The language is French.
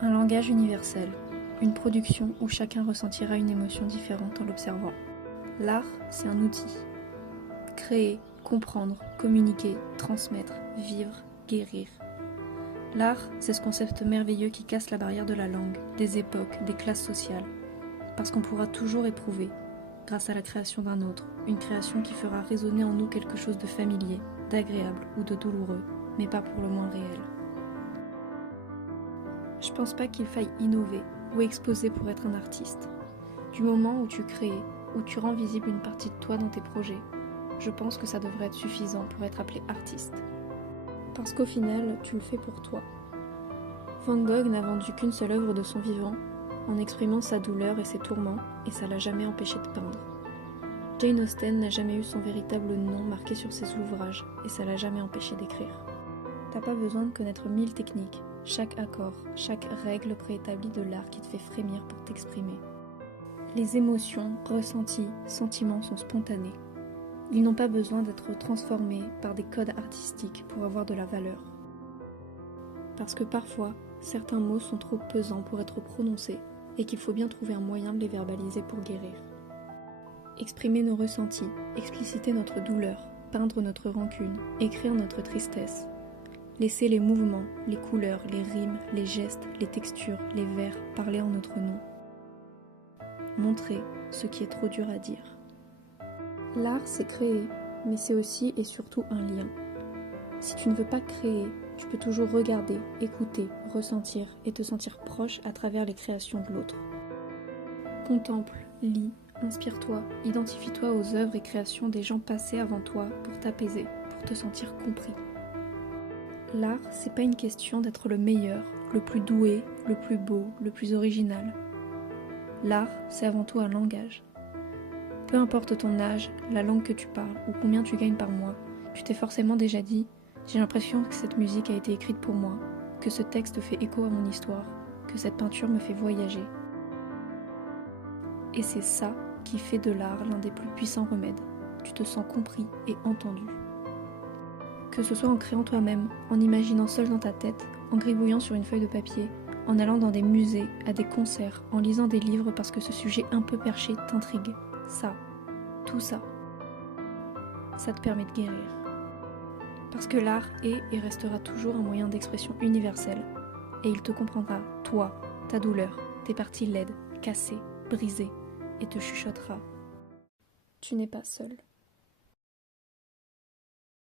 Un langage universel, une production où chacun ressentira une émotion différente en l'observant. L'art, c'est un outil. Créer, comprendre, communiquer, transmettre, vivre, guérir. L'art, c'est ce concept merveilleux qui casse la barrière de la langue, des époques, des classes sociales. Parce qu'on pourra toujours éprouver, grâce à la création d'un autre, une création qui fera résonner en nous quelque chose de familier, d'agréable ou de douloureux, mais pas pour le moins réel. Je pense pas qu'il faille innover ou exposer pour être un artiste. Du moment où tu crées, où tu rends visible une partie de toi dans tes projets, je pense que ça devrait être suffisant pour être appelé artiste. Parce qu'au final, tu le fais pour toi. Van Gogh n'a vendu qu'une seule œuvre de son vivant, en exprimant sa douleur et ses tourments, et ça l'a jamais empêché de peindre. Jane Austen n'a jamais eu son véritable nom marqué sur ses ouvrages, et ça l'a jamais empêché d'écrire. T'as pas besoin de connaître 1000 techniques, chaque accord, chaque règle préétablie de l'art qui te fait frémir pour t'exprimer. Les émotions, ressentis, sentiments sont spontanés. Ils n'ont pas besoin d'être transformés par des codes artistiques pour avoir de la valeur. Parce que parfois, certains mots sont trop pesants pour être prononcés et qu'il faut bien trouver un moyen de les verbaliser pour guérir. Exprimer nos ressentis, expliciter notre douleur, peindre notre rancune, écrire notre tristesse. Laisser les mouvements, les couleurs, les rimes, les gestes, les textures, les vers parler en notre nom. Montrer ce qui est trop dur à dire. L'art, c'est créer, mais c'est aussi et surtout un lien. Si tu ne veux pas créer, tu peux toujours regarder, écouter, ressentir et te sentir proche à travers les créations de l'autre. Contemple, lis, inspire-toi, identifie-toi aux œuvres et créations des gens passés avant toi pour t'apaiser, pour te sentir compris. L'art, c'est pas une question d'être le meilleur, le plus doué, le plus beau, le plus original. L'art, c'est avant tout un langage. Peu importe ton âge, la langue que tu parles ou combien tu gagnes par mois, tu t'es forcément déjà dit « J'ai l'impression que cette musique a été écrite pour moi, que ce texte fait écho à mon histoire, que cette peinture me fait voyager. » Et c'est ça qui fait de l'art l'un des plus puissants remèdes. Tu te sens compris et entendu. Que ce soit en créant toi-même, en imaginant seul dans ta tête, en gribouillant sur une feuille de papier, en allant dans des musées, à des concerts, en lisant des livres parce que ce sujet un peu perché t'intrigue. Ça, tout ça, ça te permet de guérir. Parce que l'art est et restera toujours un moyen d'expression universel. Et il te comprendra, toi, ta douleur, tes parties laides, cassées, brisées, et te chuchotera. Tu n'es pas seul.